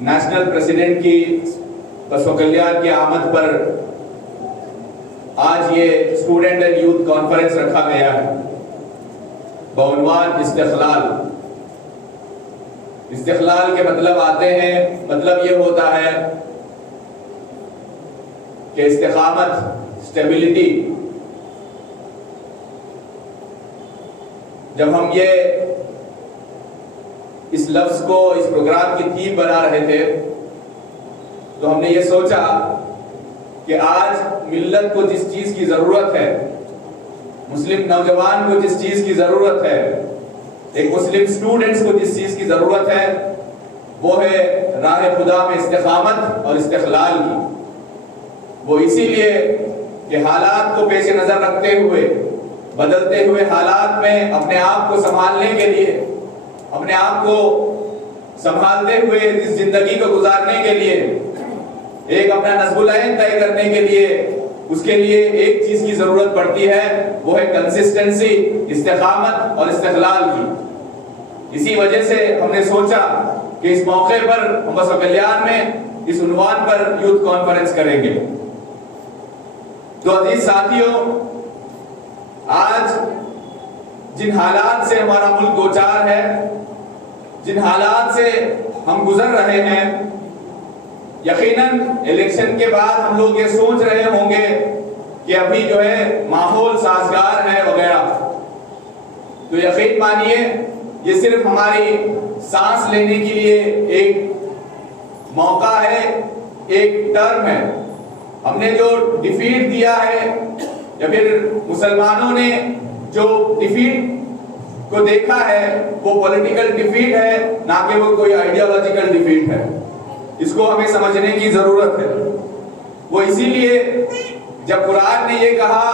National president کی بسو کلیان کی آمد پر آج یہ اسٹوڈنٹ اینڈ یوتھ کانفرنس رکھا گیا ہے بعنوان استقلال۔ استقلال کے مطلب آتے ہیں، مطلب یہ ہوتا ہے کہ استقامت، اسٹیبلٹی۔ جب ہم یہ اس لفظ کو اس پروگرام کی تھیم بنا رہے تھے تو ہم نے یہ سوچا کہ آج ملت کو جس چیز کی ضرورت ہے، مسلم نوجوان کو جس چیز کی ضرورت ہے، ایک مسلم اسٹوڈنٹس کو جس چیز کی ضرورت ہے، وہ ہے راہ خدا میں استقامت اور استقلال کی۔ وہ اسی لیے کہ حالات کو پیش نظر رکھتے ہوئے، بدلتے ہوئے حالات میں اپنے آپ کو سنبھالنے کے لیے، اپنے آپ کو سنبھالتے ہوئے اس زندگی کو گزارنے کے لیے، ایک اپنا نصب العین طے کرنے کے لیے، اس کے لیے ایک چیز کی ضرورت پڑتی ہے، وہ ہے کنسسٹنسی، استقامت اور استقلال کی۔ اسی وجہ سے ہم نے سوچا کہ اس موقع پر ہم بسو کلیان میں اس عنوان پر یوتھ کانفرنس کریں گے۔ تو عزیز ساتھیوں، آج جن حالات سے ہمارا ملک دوچار ہے، جن حالات سے ہم گزر رہے ہیں، یقیناً الیکشن کے بعد ہم لوگ یہ سوچ رہے ہوں گے کہ ابھی جو ہے ماحول سازگار ہے وغیرہ، تو یقین مانیے یہ صرف ہماری سانس لینے کے لیے ایک موقع ہے، ایک ٹرم ہے۔ ہم نے جو ڈیفیٹ دیا ہے یا پھر مسلمانوں نے جو ڈیفیٹ کو دیکھا ہے وہ پولیٹیکل ڈیفیٹ ہے، نہ کہ وہ کوئی آئیڈیالوجیکل ڈیفیٹ ہے۔ اس کو ہمیں سمجھنے کی ضرورت ہے۔ وہ اسی لیے جب قرآن نے یہ کہا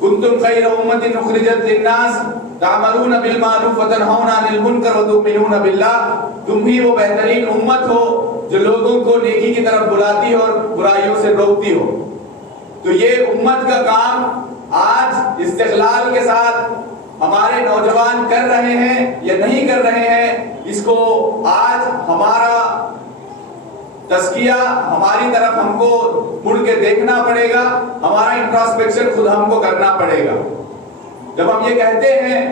کنتم خیر امۃ اخرجت للناس تأمرون بالمعروف وتنہون عن المنکر وتؤمنون باللہ، تم ہی وہ بہترین امت ہو جو لوگوں کو نیکی کی طرف بلاتی اور برائیوں سے روکتی ہو۔ تو یہ امت کا کام آج استقلال کے ساتھ ہمارے نوجوان کر رہے ہیں یا نہیں کر رہے ہیں، اس کو آج ہمارا تزکیہ ہماری طرف ہم کو مڑ کے دیکھنا پڑے گا، ہمارا انٹراسپیکشن خود ہم کو کرنا پڑے گا۔ جب ہم یہ کہتے ہیں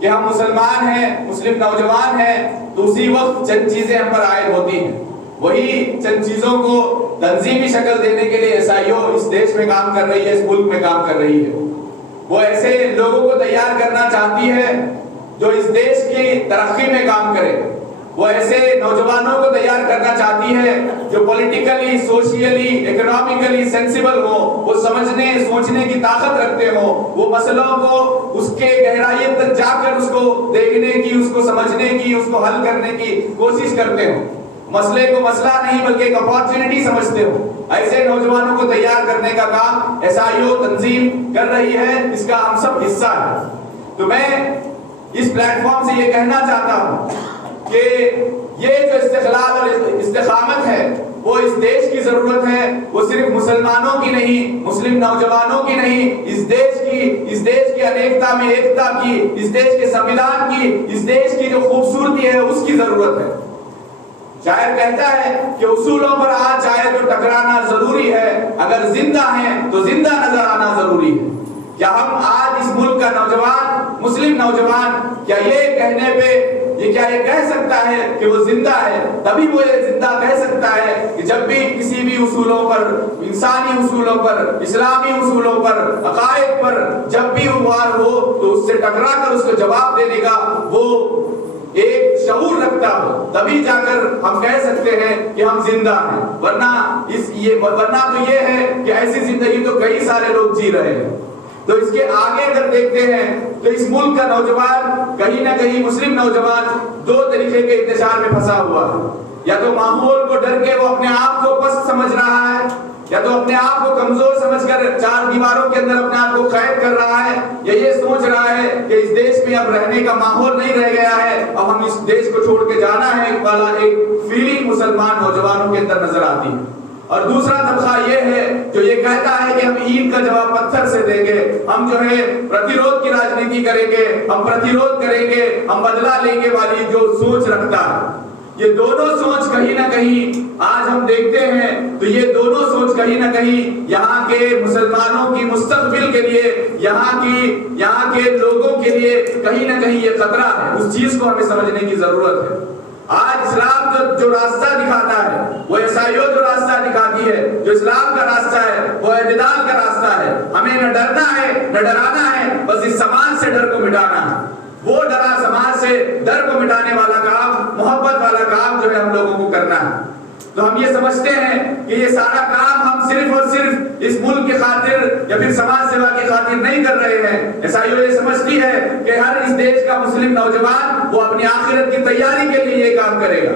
کہ ہم مسلمان ہیں، مسلم نوجوان ہیں، تو اسی وقت چند چیزیں ہم پر عائد ہوتی ہیں۔ وہی چند چیزوں کو تنظیمی شکل دینے کے لیے ایس آئی او اس دیش میں کام کر رہی ہے، اس ملک میں کام کر رہی ہے۔ وہ ایسے لوگوں کو تیار کرنا چاہتی ہے جو اس دیش کی ترقی میں کام کرے۔ وہ ایسے نوجوانوں کو تیار کرنا چاہتی ہے جو پولیٹیکلی، سوشیلی، اکنامکلی سینسیبل ہو، وہ سمجھنے سوچنے کی طاقت رکھتے ہو، وہ مسئلوں کو اس کے گہرائی تک جا کر اس کو دیکھنے کی، اس کو سمجھنے کی، اس کو حل کرنے کی کوشش کرتے ہو، مسئلے کو مسئلہ نہیں بلکہ ایک اپارچونٹی سمجھتے ہو۔ ایسے نوجوانوں کو تیار کرنے کا کام ایس آئی او تنظیم کر رہی ہے، اس کا ہم سب حصہ ہے۔ تو میں اس پلیٹ فارم سے یہ کہنا چاہتا ہوں کہ یہ جو استقلال اور استقامت ہے وہ اس دیش کی ضرورت ہے، وہ صرف مسلمانوں کی نہیں، مسلم نوجوانوں کی نہیں، اس دیش کی انیکتا میں ایکتا کی، اس دیش کے سنویدھان کی، اس دیش کی جو خوبصورتی ہے اس کی ضرورت ہے۔ شاعر کہتا ہے کہ اصولوں پر آج چاہے تو ٹکرانا ضروری ہے، اگر زندہ ہیں تو زندہ نظر آنا ضروری ہے۔ کیا ہم آج اس ملک کا نوجوان، مسلم نوجوان، کیا یہ کہنے پہ کیا یہ کہہ سکتا ہے کہ وہ زندہ ہے؟ تبھی وہ یہ زندہ کہہ سکتا ہے کہ جب بھی کسی بھی اصولوں پر، انسانی اصولوں پر، اسلامی اصولوں پر، عقائد پر جب بھی وار ہو تو اس سے ٹکرا کر اس کو جواب دینے کا وہ ایک شعور رکھتا ہو، تبھی جا کر ہم کہہ سکتے ہیں کہ ہم زندہ ہیں۔ ورنہ تو یہ ہے کہ ایسی زندگی تو کئی سارے لوگ جی رہے ہیں۔ تو اس کے آگے اگر دیکھتے ہیں تو اس ملک کا نوجوان کہیں نہ کہیں، مسلم نوجوان دو طریقے کے انتشار میں پھنسا ہوا ہے۔ یا تو ماحول کو ڈر کے وہ اپنے آپ کو پست سمجھ رہا ہے، یا تو اپنے آپ کو کمزور سمجھ کر چار دیواروں کے اندر اپنے آپ کو قید کر رہا ہے، یا یہ سوچ رہا ہے کہ اس دیش میں اب رہنے کا ماحول نہیں رہ گیا ہے، اب ہم اس دیش کو چھوڑ کے جانا ہے والا ایک فیلنگ مسلمان نوجوانوں کے اندر نظر آتی ہے۔ اور دوسرا طبقہ یہ ہے جو یہ کہتا ہے کہ ہم اینٹ کا جواب پتھر سے دیں گے، ہم جو ہے پرتیرودھ کی راجنیتی کریں گے، ہم پرتیرودھ کریں گے، ہم بدلہ لیں گے والی جو سوچ رکھتا ہے۔ یہ دونوں سوچ کہیں نہ کہیں آج ہم دیکھتے ہیں تو یہ دونوں سوچ کہیں نہ کہیں یہاں کے مسلمانوں کی مستقبل کے لیے، یہاں کے لوگوں کے لیے کہیں نہ کہیں یہ خطرہ ہے۔ اس چیز کو ہمیں سمجھنے کی ضرورت ہے۔ آج اسلام جو راستہ دکھاتا ہے، وہ عیسائیوں جو راستہ دکھاتی ہے، جو اسلام کا راستہ ہے وہ اعتدال کا راستہ ہے۔ ہمیں نہ ڈرنا ہے نہ ڈرانا ہے، بس اس سماج سے ڈر کو مٹانا ہے۔ وہ ڈرا سماج سے ڈر کو مٹانے والا کام، محبت والا کام جو ہے ہم لوگوں کو کرنا ہے۔ تو ہم یہ سمجھتے ہیں کہ یہ سارا کام ہم صرف اور صرف اس ملک کی خاطر یا پھر سماج سیوا کی خاطر نہیں کر رہے ہیں۔ عیسائیوں یہ سمجھتی ہے کہ ہر اس دیش کا مسلم نوجوان وہ اپنی آخرت کی تیاری کے لیے یہ کام کرے گا،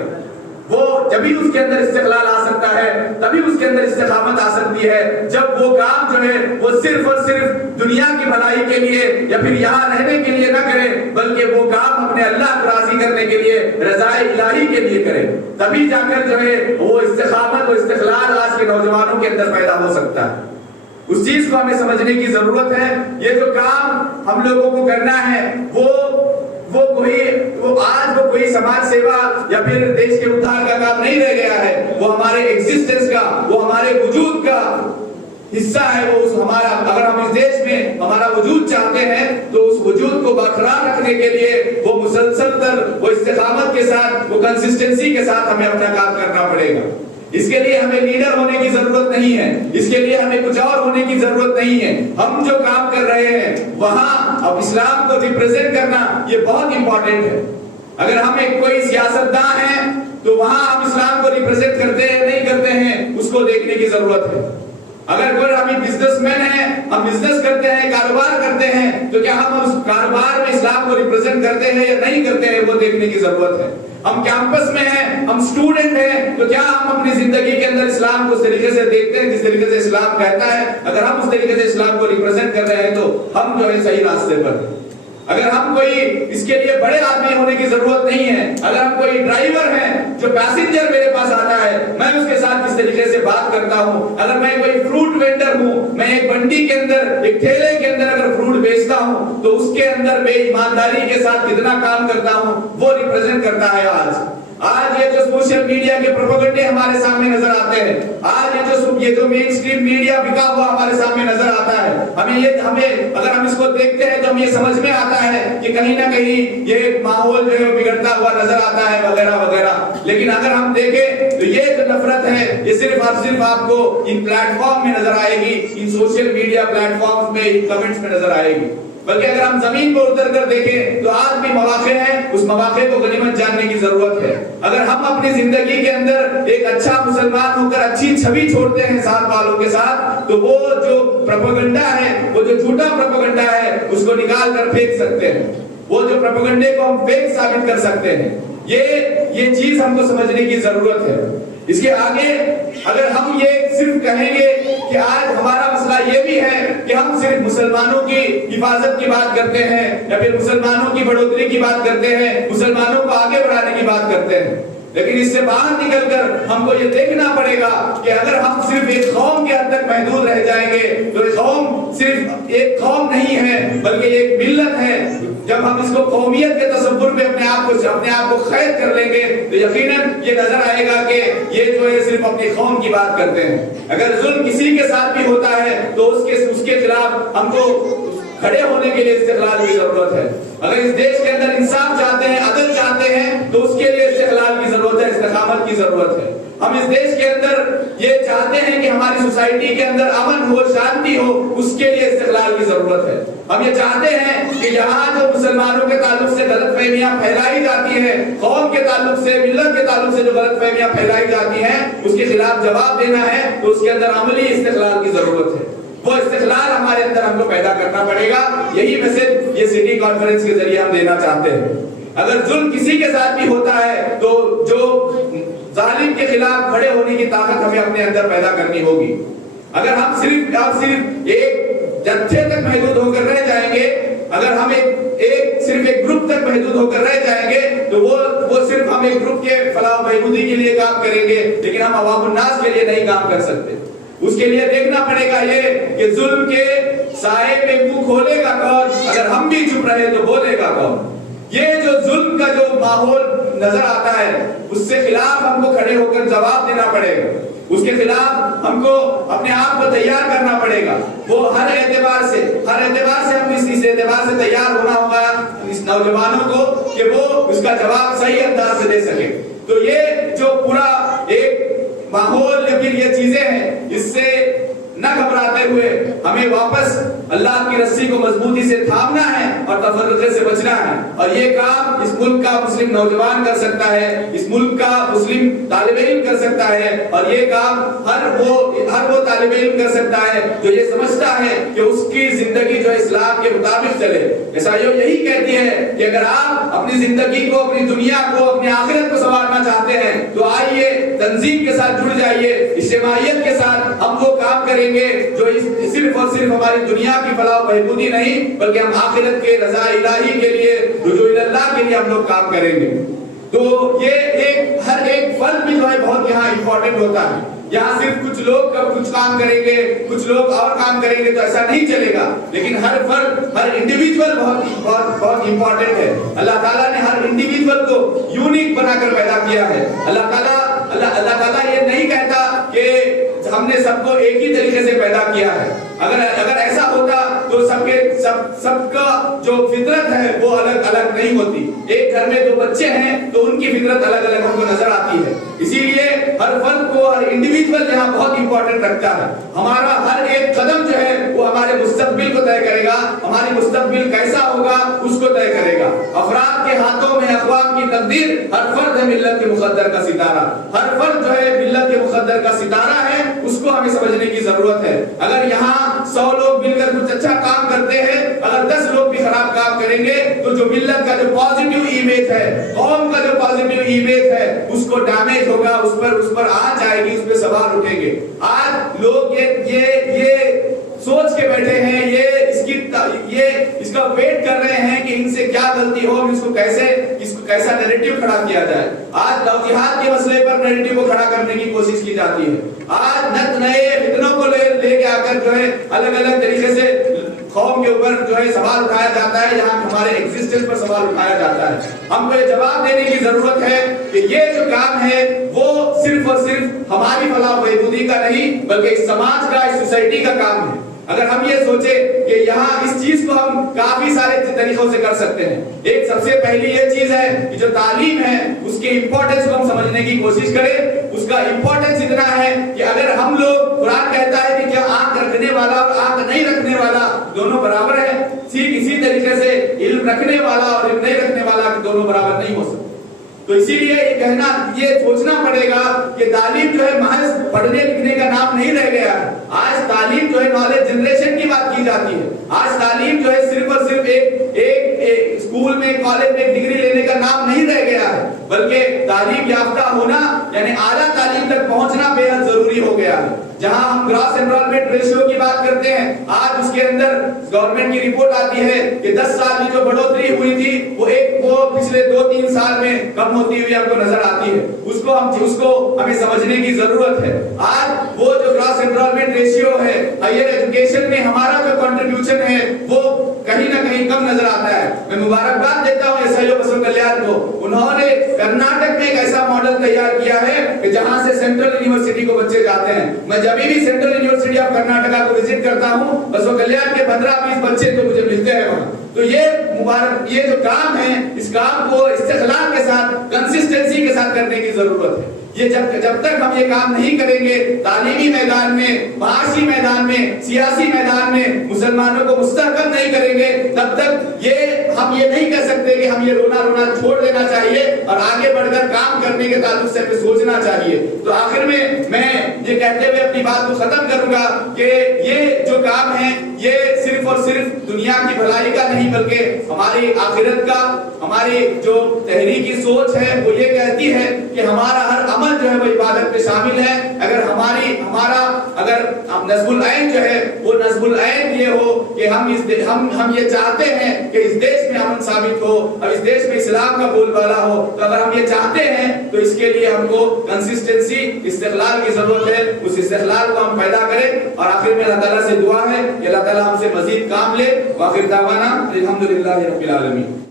وہ جبھی اس کے اندر استقلال آ سکتا ہے، تبھی اس کے اندر استقامت آ سکتی ہے جب وہ کام جو ہے وہ صرف اور صرف دنیا کی بھلائی کے لیے یا پھر یہاں رہنے کے لیے نہ کرے، بلکہ وہ کام اپنے اللہ کو راضی کرنے کے لیے، رضائے الہی کے لیے کرے۔ تبھی جا کر جو ہے وہ استقامت و استقلال آج کے نوجوانوں کے اندر پیدا ہو سکتا ہے۔ اس چیز کو ہمیں سمجھنے کی ضرورت ہے۔ یہ جو کام ہم لوگوں کو کرنا ہے وہ آج وہ کوئی سماج سیوا یا پھر دیش کے ادھار کا کام نہیں رہ گیا ہے، وہ ہمارے ایگزسٹنس کا، وہ ہمارے وجود کا حصہ ہے۔ وہ ہمارا، اگر ہم اس دیش میں ہمارا وجود چاہتے ہیں تو اس وجود کو برقرار رکھنے کے لیے وہ مسلسل وہ استقامت کے ساتھ، وہ کنسسٹنسی کے ساتھ ہمیں اپنا کام کرنا پڑے گا۔ اس کے لیے ہمیں لیڈر ہونے کی ضرورت نہیں ہے، اس کے لیے ہمیں کچھ اور ہونے کی ضرورت نہیں ہے۔ ہم جو کام کر رہے ہیں وہاں اب اسلام کو ریپرزینٹ کرنا یہ بہت امپورٹنٹ ہے۔ اگر ہم ایک کوئی سیاستداں ہیں تو وہاں ہم اسلام کو ریپرزینٹ کرتے ہیں نہیں کرتے ہیں اس کو دیکھنے کی ضرورت ہے۔ اگر کوئی ہم بزنس مین ہیں، ہم بزنس کرتے ہیں، کاروبار کرتے ہیں، تو کیا ہم اس کاروبار میں اسلام کو ریپرزینٹ کرتے ہیں یا نہیں کرتے ہیں وہ دیکھنے کی ضرورت ہے۔ ہم کیمپس میں ہیں، ہم اسٹوڈنٹ ہیں، تو کیا ہم اپنی زندگی کے اندر اسلام کو اس طریقے سے دیکھتے ہیں جس طریقے سے اسلام کہتا ہے؟ اگر ہم اس طریقے سے اسلام کو ریپرزینٹ کر رہے ہیں تو ہم جو ہے صحیح راستے پر ہیں۔ اگر ہم کوئی اس کے لیے بڑے آدمی ہونے کی ضرورت نہیں ہے، اگر ہم کوئی ڈرائیور ہیں جو پیسنجر میرے پاس آتا ہے میں اس کے ساتھ کس طریقے سے بات کرتا ہوں، اگر میں کوئی فروٹ وینڈر ہوں، میں ایک منڈی کے اندر ایک ٹھیلے کے اندر اگر فروٹ بیچتا ہوں تو اس کے اندر میں ایمانداری کے ساتھ کتنا کام کرتا ہوں وہ ریپرزینٹ کرتا ہے۔ آج یہ جو سوشل میڈیا کے پروپیگنڈے ہمارے سامنے نظر آتے ہیں، آج یہ جو مین اسٹریم میڈیا بکا ہوا ہمارے سامنے نظر آتا ہے، ہمیں اگر ہم اس کو دیکھتے ہیں تو ہمیں یہ سمجھ میں آتا ہے کہ کہیں نہ کہیں یہ ماحول جو ہے بگڑتا ہوا نظر آتا ہے وغیرہ وغیرہ۔ لیکن اگر ہم دیکھیں تو یہ جو نفرت ہے یہ صرف اور صرف آپ کو ان پلیٹ فارم میں نظر آئے گی، ان سوشل میڈیا پلیٹ فارمز میں، ان کمنٹس میں نظر آئے گی۔ بلکہ اگر ہم زمین پر اتر کر دیکھیں تو آج بھی مواقع ہیں، اس مواقع کو غنیمت جاننے کی ضرورت ہے۔ اگر ہم اپنی زندگی کے اندر ایک اچھا مسلمان ہو کر اچھی چھوی چھوڑتے ہیں ساتھ والوں کے ساتھ تو وہ جو پروپیگنڈا ہے، وہ جو جھوٹا پروپیگنڈا ہے اس کو نکال کر پھینک سکتے ہیں، وہ جو پروپیگنڈے کو ہم فیک ثابت کر سکتے ہیں۔ یہ چیز ہم کو سمجھنے کی ضرورت ہے۔ اس کے آگے اگر ہم یہ صرف کہیں گے کہ آج ہمارا مسئلہ یہ بھی ہے کہ ہم صرف مسلمانوں کی حفاظت کی بات کرتے ہیں یا پھر مسلمانوں کی بڑھوتری کی بات کرتے ہیں، مسلمانوں کو آگے بڑھانے کی بات کرتے ہیں، لیکن اس سے باہر نکل کر ہم کو یہ دیکھنا پڑے گا کہ اگر ہم صرف ایک قوم کے حد تک محدود رہ جائیں گے تو قوم صرف ایک قوم نہیں ہے بلکہ ایک ملت ہے۔ جب ہم اس کو قومیت کے تصور میں اپنے آپ کو قید کر لیں گے تو یقیناً یہ نظر آئے گا کہ یہ جو ہے صرف اپنی قوم کی بات کرتے ہیں۔ اگر ظلم کسی کے ساتھ بھی ہوتا ہے تو اس کے خلاف ہم کو کھڑے ہونے کے لیے استقلال کی ضرورت ہے۔ اگر اس دیش کے اندر انصاف چاہتے ہیں، عدل چاہتے ہیں تو اس کے لیے استقلال کی ضرورت ہے، استقامت کی ضرورت ہے۔ ہم اس دیش کے اندر یہ چاہتے ہیں کہ ہماری سوسائٹی کے اندر امن ہو، شانتی ہو، اس کے لیے استقلال کی ضرورت ہے۔ ہم یہ چاہتے ہیں کہ یہاں جو مسلمانوں کے تعلق سے غلط فہمیاں پھیلائی جاتی ہیں، قوم کے تعلق سے، ملت کے تعلق سے جو غلط فہمیاں پھیلائی جاتی ہیں اس کے خلاف جواب دینا ہے تو اس کے اندر عملی استقلال کی ضرورت ہے۔ وہ استقلال ہمارے اندر ہم کو پیدا کرنا پڑے گا۔ یہی میسج یہ سٹی کانفرنس کے ذریعے ہم دینا چاہتے ہیں۔ اگر ظلم کسی کے ساتھ بھی ہوتا ہے تو جو ظالم کے خلاف کھڑے ہونے کی طاقت ہمیں اپنے اندر پیدا کرنی ہوگی۔ اگر ہم صرف ایک جتھے تک محدود ہو کر رہ جائیں گے، اگر ہم صرف ایک گروپ تک محدود ہو کر رہ جائیں گے تو وہ صرف ہم ایک گروپ کے فلاح و بہبودی کے لیے کام کریں گے لیکن ہم عوام الناس کے لیے نہیں کام کر سکتے۔ اس کے لیے دیکھنا پڑے گا یہ کہ ظلم کے سائے میں منہ کھولے گا کون؟ اگر ہم بھی چپ رہے تو بولے گا کون؟ یہ جو ظلم کا جو ماحول نظر آتا ہے اس سے خلاف ہم کو کھڑے ہو کر جواب دینا پڑے گا، اس کے خلاف ہم کو اپنے آپ کو تیار کرنا پڑے گا۔ وہ ہر اعتبار سے ہم اس اعتبار سے تیار ہونا ہوگا اس نوجوانوں کو کہ وہ اس کا جواب صحیح انداز سے دے سکے۔ تو یہ جو پورا ایک ماحول یا پھر یہ چیزیں ہیں، اس سے نہ گھبراتے ہوئے ہمیں واپس اللہ کی رسی کو مضبوطی سے تھامنا ہے اور تفرقے سے بچنا ہے۔ اور یہ کام اس ملک کا مسلم نوجوان کر سکتا ہے، اس ملک کا مسلم طالب علم کر سکتا ہے، اور یہ کام ہر وہ طالب علم کر سکتا ہے جو یہ سمجھتا ہے کہ اس کی زندگی جو اسلام کے مطابق چلے۔ عیسائیوں یہی کہتی ہے کہ اگر آپ اپنی زندگی کو، اپنی دنیا کو، اپنی آخرت کو سنوارنا چاہتے ہیں تو آئیے تنظیم کے ساتھ جڑ جائیے، اجتماعیت کے ساتھ ہم وہ کام کریں گے جو صرف اور صرف ہماری دنیا کی فلاح و بہبودی نہیں بلکہ ہم آخرت کے رضا الہی کے لیے، رجوع اللہ کے لیے ہم لوگ کام کریں گے۔ تو یہ ہر ایک فرد بھی جو ہے بہت یہاں امپورٹنٹ ہوتا ہے۔ یہاں صرف کچھ لوگ کچھ کام کریں گے، کچھ لوگ اور کام کریں گے تو ایسا نہیں چلے گا، لیکن ہر فرد، ہر انڈیویجول بہت امپورٹنٹ ہے۔ اللہ تعالیٰ نے ہر انڈیویجول کو یونیک بنا کر پیدا کیا ہے۔ اللہ تعالیٰ یہ نہیں کہتا کہ ہم نے سب کو ایک ہی طریقے سے پیدا کیا ہے۔ اگر ایسا ہوتا تو سب کا جو فطرت ہے وہ الگ الگ نہیں ہوتی۔ ایک گھر میں دو بچے ہیں تو ان کی فطرت الگ الگ ہم کو نظر آتی ہے۔ اسی لیے ہر فرد کو، ہر انڈیویجول یہاں بہت امپورٹنٹ رکھتا ہے۔ ہمارا ہر ایک قدم جو ہے وہ ہمارے مستقبل کو طے کرے گا، ہماری مستقبل کیسا ہوگا اس کو طے کرے گا۔ افراد کے ہاتھوں میں اقوام کی تقدیر، ہر فرد ہے ملت کے مقدر کا ستارہ، ہر فرد جو ہے ملت کے مقدر کا ستارہ ہے، اس کو ہمیں سمجھنے کی ضرورت ہے۔ اگر یہاں 100 لوگ مل کر کچھ اچھا کام کرتے ہیں، اگر 10 لوگ بھی خراب کام کریں گے تو جو ملت کا جو پازیٹیو امیج ہے، قوم کا جو پازیٹیو امیج ہے، اس کو ڈیمیج ہوگا، اس پر آنچ آئے گی، اس پہ سوال اٹھیں گے۔ آج لوگ یہ سوچ کے بیٹھے ہیں، اس کا ویٹ کر رہے ہیں کہ ان سے کیا غلطی ہو، اس کو کیسا نیریٹو کھڑا کیا جائے۔ آج لو جہاد کے مسئلے پر نیریٹو کو کھڑا کرنے کی کوشش کی جاتی ہے۔ آج نئے فتنوں کو لے کے آ کر جو ہے الگ الگ طریقے سے قوم کے اوپر جو ہے سوال اٹھایا جاتا ہے، یہاں ہمارے ایگزسٹنس پر سوال اٹھایا جاتا ہے۔ ہم کو یہ جواب دینے کی ضرورت ہے کہ یہ جو کام ہے وہ صرف اور صرف ہماری فلاح و بہبودی کا نہیں بلکہ اس سماج کا، اس سوسائٹی کا کام ہے۔ اگر ہم یہ سوچیں کہ یہاں اس چیز کو ہم کافی سارے طریقوں سے کر سکتے ہیں۔ ایک سب سے پہلی یہ چیز ہے کہ جو تعلیم ہے اس کے امپورٹنس کو ہم سمجھنے کی کوشش کریں۔ اس کا امپورٹنس اتنا ہے کہ اگر ہم لوگ، قرآن کہتا ہے کہ کیا آنکھ رکھنے والا اور آنکھ نہیں رکھنے والا دونوں برابر ہیں، ٹھیک اسی طریقے سے علم رکھنے والا اور علم نہیں رکھنے والا دونوں برابر نہیں ہو سکتے۔ تو اسی لیے یہ سوچنا پڑے گا کہ تعلیم جو ہے محض پڑھنے لکھنے کا نام نہیں رہ گیا ہے۔ آج تعلیم جو ہے نالج جنریشن کی بات کی جاتی ہے۔ آج تعلیم جو ہے صرف اور صرف ایک اسکول میں، کالج میں ایک ڈگری لینے کا نام نہیں رہ گیا ہے، بلکہ تعلیم یافتہ ہونا یعنی اعلیٰ تعلیم تک پہنچنا بے حد ضروری ہو گیا ہے۔ جہاں ہم گراس انرولمنٹ ریشیو کی بات کرتے ہیں، آج اس کے اندر گورنمنٹ کی رپورٹ آتی ہے کہ 10 سال کی جو بڑھوتری ہوئی تھی وہ پچھلے 2-3 سال میں کم ہوتی ہوئی ہم کو نظر آتی ہے۔ اس کو ہمیں سمجھنے کی ضرورت ہے۔ آج وہ جو گراس انرولمنٹ ریشیو ہے، ہائر ایجوکیشن میں ہمارا جو کنٹریبیوشن ہے وہ کہیں نہ کہیں کم نظر آتا ہے۔ میں مبارکباد دیتا ہوں ایسائیو بسو کلیان کو، انہوں نے کرناٹک میں ایک ایسا ماڈل تیار کیا ہے کہ جہاں سے سینٹرل یونیورسٹی کو بچے جاتے ہیں۔ میں جب بھی سینٹرل یونیورسٹی آف کرناٹکا کو وزٹ کرتا ہوں، بسو کلیان کے 15-20 بچے تو مجھے ملتے ہیں وہاں۔ تو یہ جو کام ہے، اس کام کو استقلال کے ساتھ، کنسسٹنسی کے ساتھ کرنے کی ضرورت ہے۔ یہ جب تک ہم یہ کام نہیں کریں گے، تعلیمی میدان میں، معاشی میدان میں، سیاسی میدان میں مسلمانوں کو مستحکم نہیں کریں گے، تب تک ہم یہ نہیں کہہ سکتے کہ ہم یہ رونا چھوڑ دینا چاہیے اور آگے بڑھ کر کام کرنے کے تعلق سے ہمیں سوچنا چاہیے۔ تو آخر میں یہ کہتے ہوئے اپنی بات کو ختم کروں گا کہ یہ جو کام ہے یہ صرف اور صرف دنیا کی بھلائی کا نہیں بلکہ ہماری آخرت کا، ہماری جو تحریکی سوچ ہے وہ یہ کہتی ہے کہ ہمارا ہر عمل جو ہے وہ عبادت میں شامل ہے۔ اگر نصب العین جو ہے وہ نصب العین یہ ہو کہ ہم یہ چاہتے ہیں کہ اس دیش میں امن ثابت ہو اور اس دیش میں اسلام کا بول بالا ہو، تو اگر ہم یہ چاہتے ہیں تو اس کے لیے ہم کو کنسسٹنسی، استقلال کی ضرورت ہے۔ اس استقلال کو ہم پیدا کریں اور آخر میں اللہ تعالیٰ سے دعا ہے کہ اللہ تعالیٰ ہم سے مزید کام لے۔ وآخر دعوانا الحمدللہ رب العالمین۔